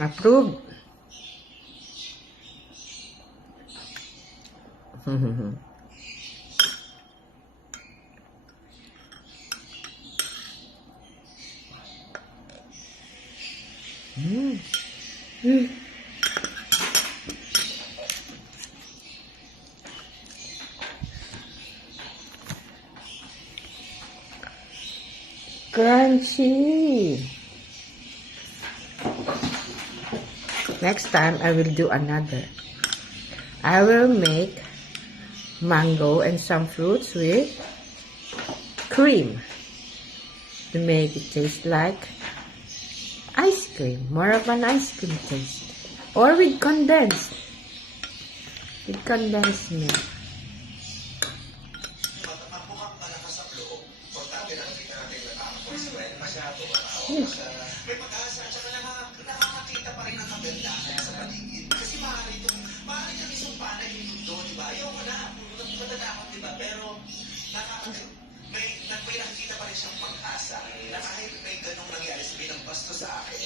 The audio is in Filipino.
Approve. Crunchy. Next time, I will do another. I will make mango and some fruits with cream to make it taste like ice cream. More of an ice cream taste. Or with condensed. With condensed milk. May pag-asa at saka nakakakita pa rin ang kagandahan sa paligid. Kasi maaari kang isang panay yung mundo, di ba? Ayaw ko na, matatakot, di ba? Pero may nakikita pa rin siyang pag-asa na kahit may ganong nangyari sa binang basto sa akin,